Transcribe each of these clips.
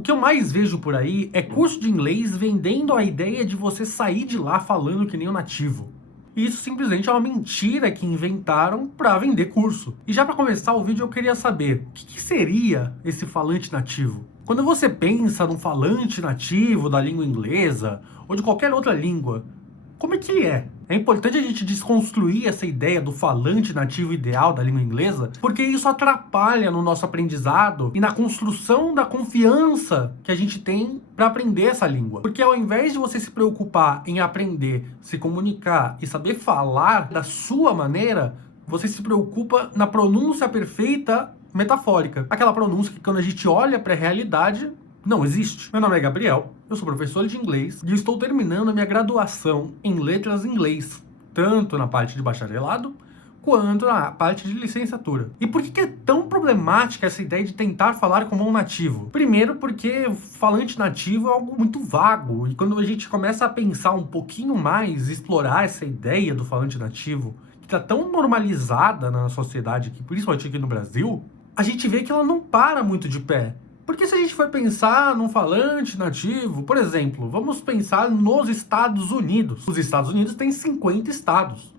O que eu mais vejo por aí é curso de inglês vendendo a ideia de você sair de lá falando que nem um nativo. E isso simplesmente é uma mentira que inventaram para vender curso. E já para começar o vídeo eu queria saber, o que seria esse falante nativo? Quando você pensa num falante nativo da língua inglesa ou de qualquer outra língua, como é que ele é? É importante a gente desconstruir essa ideia do falante nativo ideal da língua inglesa, porque isso atrapalha no nosso aprendizado e na construção da confiança que a gente tem para aprender essa língua. Porque ao invés de você se preocupar em aprender, se comunicar e saber falar da sua maneira, você se preocupa na pronúncia perfeita metafórica. Aquela pronúncia que quando a gente olha para a realidade, não existe. Meu nome é Gabriel, eu sou professor de inglês e estou terminando a minha graduação em letras em inglês, tanto na parte de bacharelado quanto na parte de licenciatura. E por que é tão problemática essa ideia de tentar falar como um nativo? Primeiro porque falante nativo é algo muito vago, e quando a gente começa a pensar um pouquinho mais, explorar essa ideia do falante nativo, que está tão normalizada na sociedade, aqui, principalmente aqui no Brasil, a gente vê que ela não para muito de pé. Porque se a gente for pensar num falante nativo, por exemplo, vamos pensar nos Estados Unidos. Os Estados Unidos têm 50 estados.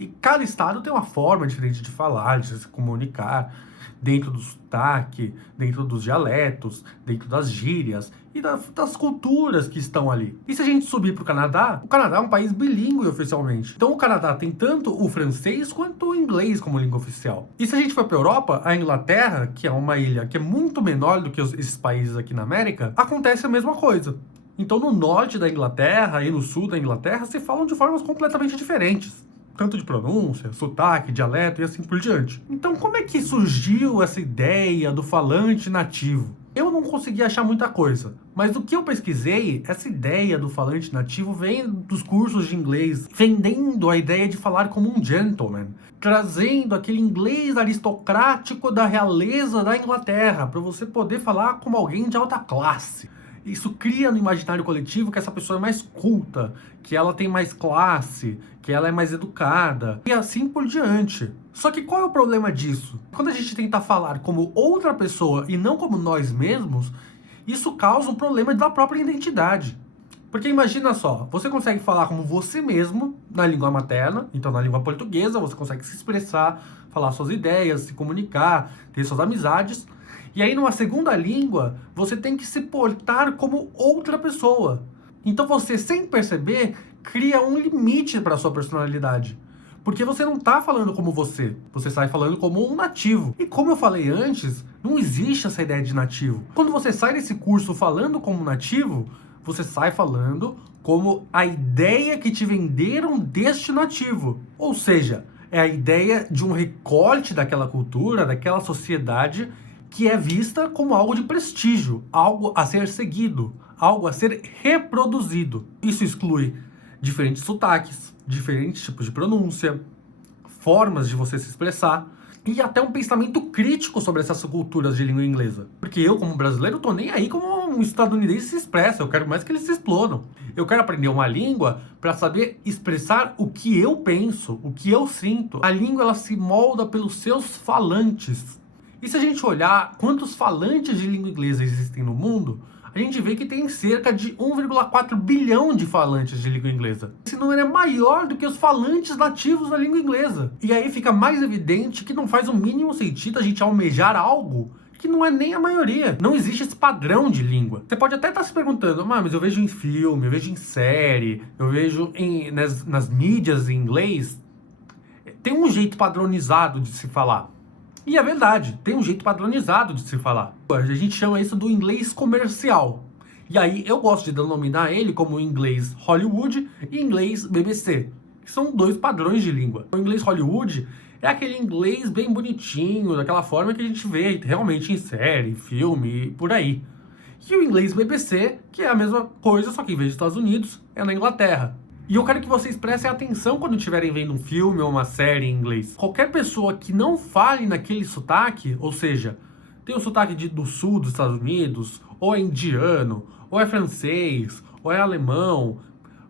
E cada estado tem uma forma diferente de falar, de se comunicar, dentro do sotaque, dentro dos dialetos, dentro das gírias e das culturas que estão ali. E se a gente subir para o Canadá é um país bilíngue oficialmente. Então o Canadá tem tanto o francês quanto o inglês como língua oficial. E se a gente for para a Europa, a Inglaterra, que é uma ilha que é muito menor do que esses países aqui na América, acontece a mesma coisa. Então no norte da Inglaterra e no sul da Inglaterra se falam de formas completamente diferentes. Tanto de pronúncia, sotaque, dialeto e assim por diante. Então como é que surgiu essa ideia do falante nativo? Eu não consegui achar muita coisa, mas do que eu pesquisei, essa ideia do falante nativo vem dos cursos de inglês, vendendo a ideia de falar como um gentleman, trazendo aquele inglês aristocrático da realeza da Inglaterra, para você poder falar como alguém de alta classe. Isso cria no imaginário coletivo que essa pessoa é mais culta, que ela tem mais classe, que ela é mais educada, e assim por diante. Só que qual é o problema disso? Quando a gente tenta falar como outra pessoa e não como nós mesmos, isso causa um problema da própria identidade. Porque imagina só, você consegue falar como você mesmo na língua materna, então na língua portuguesa, você consegue se expressar, falar suas ideias, se comunicar, ter suas amizades. E aí, numa segunda língua, você tem que se portar como outra pessoa. Então você, sem perceber, cria um limite para a sua personalidade. Porque você não está falando como você sai falando como um nativo. E como eu falei antes, não existe essa ideia de nativo. Quando você sai desse curso falando como nativo, você sai falando como a ideia que te venderam deste nativo. Ou seja, é a ideia de um recorte daquela cultura, daquela sociedade, que é vista como algo de prestígio, algo a ser seguido, algo a ser reproduzido. Isso exclui diferentes sotaques, diferentes tipos de pronúncia, formas de você se expressar e até um pensamento crítico sobre essas culturas de língua inglesa. Porque eu, como brasileiro, tô nem aí como um estadunidense se expressa, eu quero mais que eles se explodam. Eu quero aprender uma língua para saber expressar o que eu penso, o que eu sinto. A língua, ela se molda pelos seus falantes. E se a gente olhar quantos falantes de língua inglesa existem no mundo, a gente vê que tem cerca de 1,4 bilhão de falantes de língua inglesa. Esse número é maior do que os falantes nativos da língua inglesa. E aí fica mais evidente que não faz o mínimo sentido a gente almejar algo que não é nem a maioria. Não existe esse padrão de língua. Você pode até estar se perguntando, mas eu vejo em filme, eu vejo em série, eu vejo nas mídias em inglês. Tem um jeito padronizado de se falar. E é verdade, tem um jeito padronizado de se falar. A gente chama isso do inglês comercial. E aí eu gosto de denominar ele como inglês Hollywood e inglês BBC, que são dois padrões de língua. O inglês Hollywood é aquele inglês bem bonitinho, daquela forma que a gente vê realmente em série, filme e por aí. E o inglês BBC, que é a mesma coisa, só que em vez dos Estados Unidos, é na Inglaterra. E eu quero que vocês prestem atenção quando estiverem vendo um filme ou uma série em inglês. Qualquer pessoa que não fale naquele sotaque, ou seja, tem o sotaque do sul dos Estados Unidos, ou é indiano, ou é francês, ou é alemão,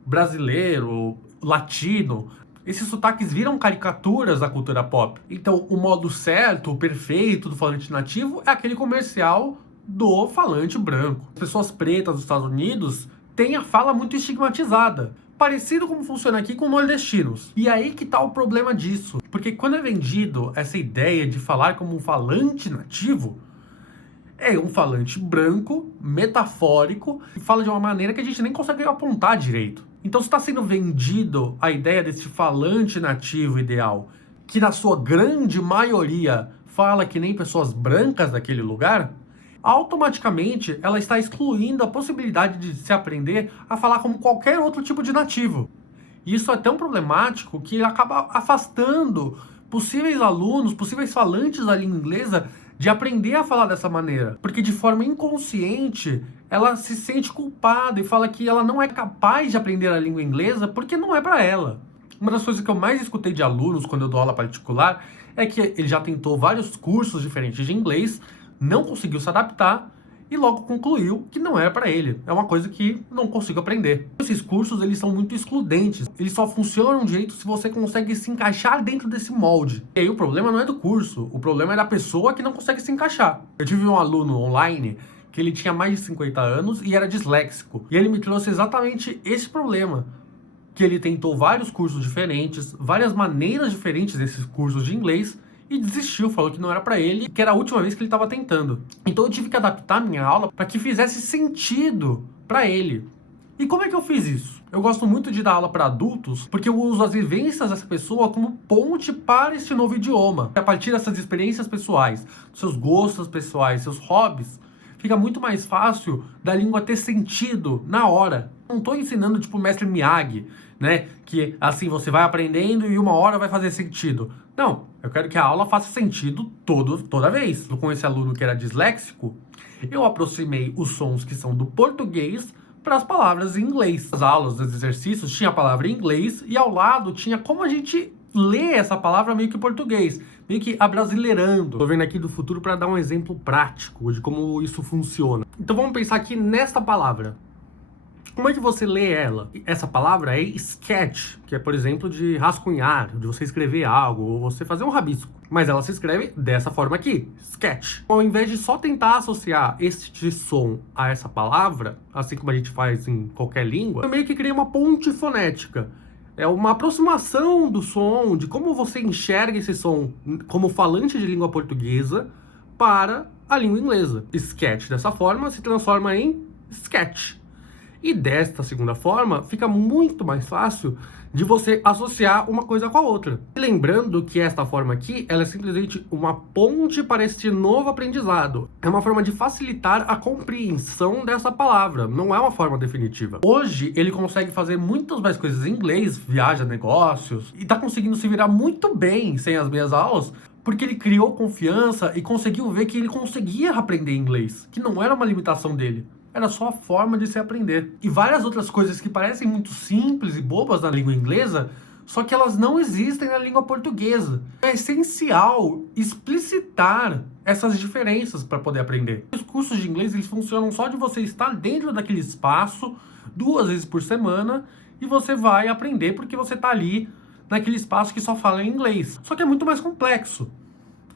brasileiro, latino, esses sotaques viram caricaturas da cultura pop. Então, o modo certo, o perfeito do falante nativo é aquele comercial do falante branco. As pessoas pretas dos Estados Unidos têm a fala muito estigmatizada, parecido como funciona aqui com nordestinos. E aí que tá o problema disso, porque quando é vendido essa ideia de falar como um falante nativo, é um falante branco, metafórico, e fala de uma maneira que a gente nem consegue apontar direito. Então, se está sendo vendido a ideia desse falante nativo ideal, que na sua grande maioria fala que nem pessoas brancas daquele lugar, automaticamente ela está excluindo a possibilidade de se aprender a falar como qualquer outro tipo de nativo. E isso é tão problemático que ele acaba afastando possíveis alunos, possíveis falantes da língua inglesa de aprender a falar dessa maneira, porque de forma inconsciente ela se sente culpada e fala que ela não é capaz de aprender a língua inglesa porque não é para ela. Uma das coisas que eu mais escutei de alunos quando eu dou aula particular é que ele já tentou vários cursos diferentes de inglês, não conseguiu se adaptar e logo concluiu que não era para ele. É uma coisa que não consigo aprender. Esses cursos, eles são muito excludentes. Eles só funcionam direito se você consegue se encaixar dentro desse molde. E aí o problema não é do curso, o problema é da pessoa que não consegue se encaixar. Eu tive um aluno online que ele tinha mais de 50 anos e era disléxico. E ele me trouxe exatamente esse problema. Que ele tentou vários cursos diferentes, várias maneiras diferentes desses cursos de inglês, e desistiu, falou que não era para ele, que era a última vez que ele estava tentando. Então eu tive que adaptar minha aula para que fizesse sentido para ele. E como é que eu fiz isso? Eu gosto muito de dar aula para adultos, porque eu uso as vivências dessa pessoa como ponte para esse novo idioma. A partir dessas experiências pessoais, seus gostos pessoais, seus hobbies, fica muito mais fácil da língua ter sentido na hora. Não estou ensinando tipo o mestre Miyagi, né? Que assim você vai aprendendo e uma hora vai fazer sentido. Não, eu quero que a aula faça sentido toda vez. Com esse aluno que era disléxico, eu aproximei os sons que são do português para as palavras em inglês. As aulas, os exercícios, tinha a palavra em inglês e ao lado tinha como a gente lê essa palavra meio que em português, meio que abrasileirando. Tô vendo aqui do futuro para dar um exemplo prático de como isso funciona. Então vamos pensar aqui nesta palavra. Como é que você lê ela? Essa palavra é sketch, que é, por exemplo, de rascunhar, de você escrever algo, ou você fazer um rabisco. Mas ela se escreve dessa forma aqui, sketch. Ao invés de só tentar associar este som a essa palavra, assim como a gente faz em qualquer língua, eu meio que criei uma ponte fonética. É uma aproximação do som, de como você enxerga esse som como falante de língua portuguesa para a língua inglesa. Sketch, dessa forma, se transforma em sketch. E desta segunda forma, fica muito mais fácil de você associar uma coisa com a outra. E lembrando que esta forma aqui, ela é simplesmente uma ponte para este novo aprendizado. É uma forma de facilitar a compreensão dessa palavra, não é uma forma definitiva. Hoje, ele consegue fazer muitas mais coisas em inglês, viaja negócios, e está conseguindo se virar muito bem sem as minhas aulas, porque ele criou confiança e conseguiu ver que ele conseguia aprender inglês, que não era uma limitação dele. Era só a forma de se aprender. E várias outras coisas que parecem muito simples e bobas na língua inglesa, só que elas não existem na língua portuguesa. É essencial explicitar essas diferenças para poder aprender. Os cursos de inglês, eles funcionam só de você estar dentro daquele espaço 2 vezes por semana e você vai aprender porque você está ali naquele espaço que só fala em inglês. Só que é muito mais complexo,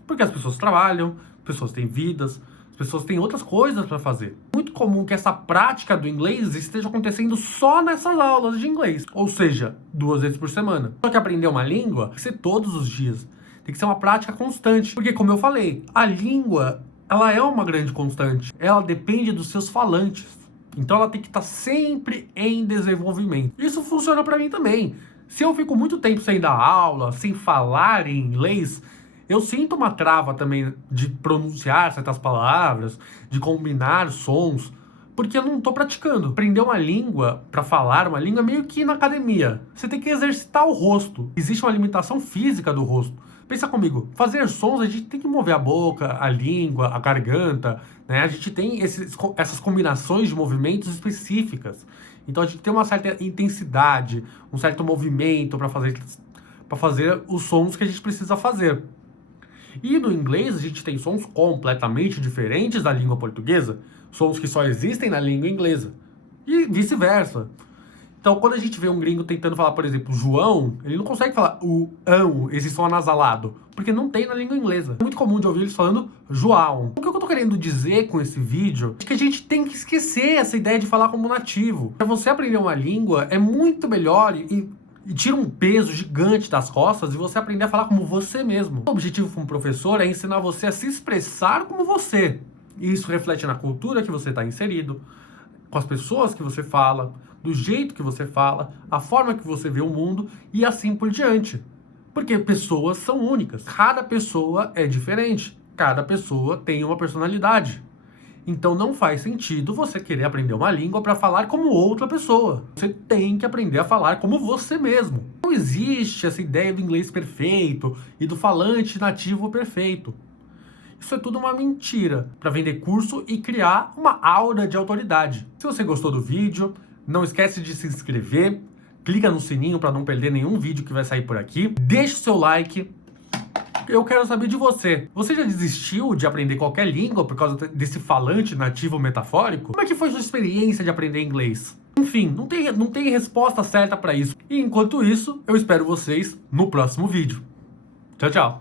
porque as pessoas trabalham, as pessoas têm vidas, as pessoas têm outras coisas para fazer. É muito comum que essa prática do inglês esteja acontecendo só nessas aulas de inglês. Ou seja, 2 vezes por semana. Só que aprender uma língua tem que ser todos os dias. Tem que ser uma prática constante. Porque, como eu falei, a língua, ela é uma grande constante. Ela depende dos seus falantes. Então ela tem que estar sempre em desenvolvimento. Isso funciona para mim também. Se eu fico muito tempo sem dar aula, sem falar em inglês, eu sinto uma trava também de pronunciar certas palavras, de combinar sons, porque eu não estou praticando. Aprender uma língua, para falar uma língua, é meio que na academia. Você tem que exercitar o rosto. Existe uma limitação física do rosto. Pensa comigo, fazer sons, a gente tem que mover a boca, a língua, a garganta, né? A gente tem essas combinações de movimentos específicas. Então a gente tem uma certa intensidade, um certo movimento para fazer os sons que a gente precisa fazer. E no inglês a gente tem sons completamente diferentes da língua portuguesa, sons que só existem na língua inglesa, e vice-versa. Então, quando a gente vê um gringo tentando falar, por exemplo, João, ele não consegue falar o ão, esse som anasalado, porque não tem na língua inglesa. É muito comum de ouvir eles falando João. O que eu tô querendo dizer com esse vídeo é que a gente tem que esquecer essa ideia de falar como nativo. Para você aprender uma língua, é muito melhor e tira um peso gigante das costas e você aprender a falar como você mesmo. O objetivo como professor é ensinar você a se expressar como você. E isso reflete na cultura que você está inserido, com as pessoas que você fala, do jeito que você fala, a forma que você vê o mundo e assim por diante. Porque pessoas são únicas. Cada pessoa é diferente. Cada pessoa tem uma personalidade. Então não faz sentido você querer aprender uma língua para falar como outra pessoa. Você tem que aprender a falar como você mesmo. Não existe essa ideia do inglês perfeito e do falante nativo perfeito. Isso é tudo uma mentira para vender curso e criar uma aura de autoridade. Se você gostou do vídeo, não esquece de se inscrever, clica no sininho para não perder nenhum vídeo que vai sair por aqui, deixa o seu like. Eu quero saber de você. Você já desistiu de aprender qualquer língua por causa desse falante nativo metafórico? Como é que foi sua experiência de aprender inglês? Enfim, não tem resposta certa para isso. E enquanto isso, eu espero vocês no próximo vídeo. Tchau, tchau.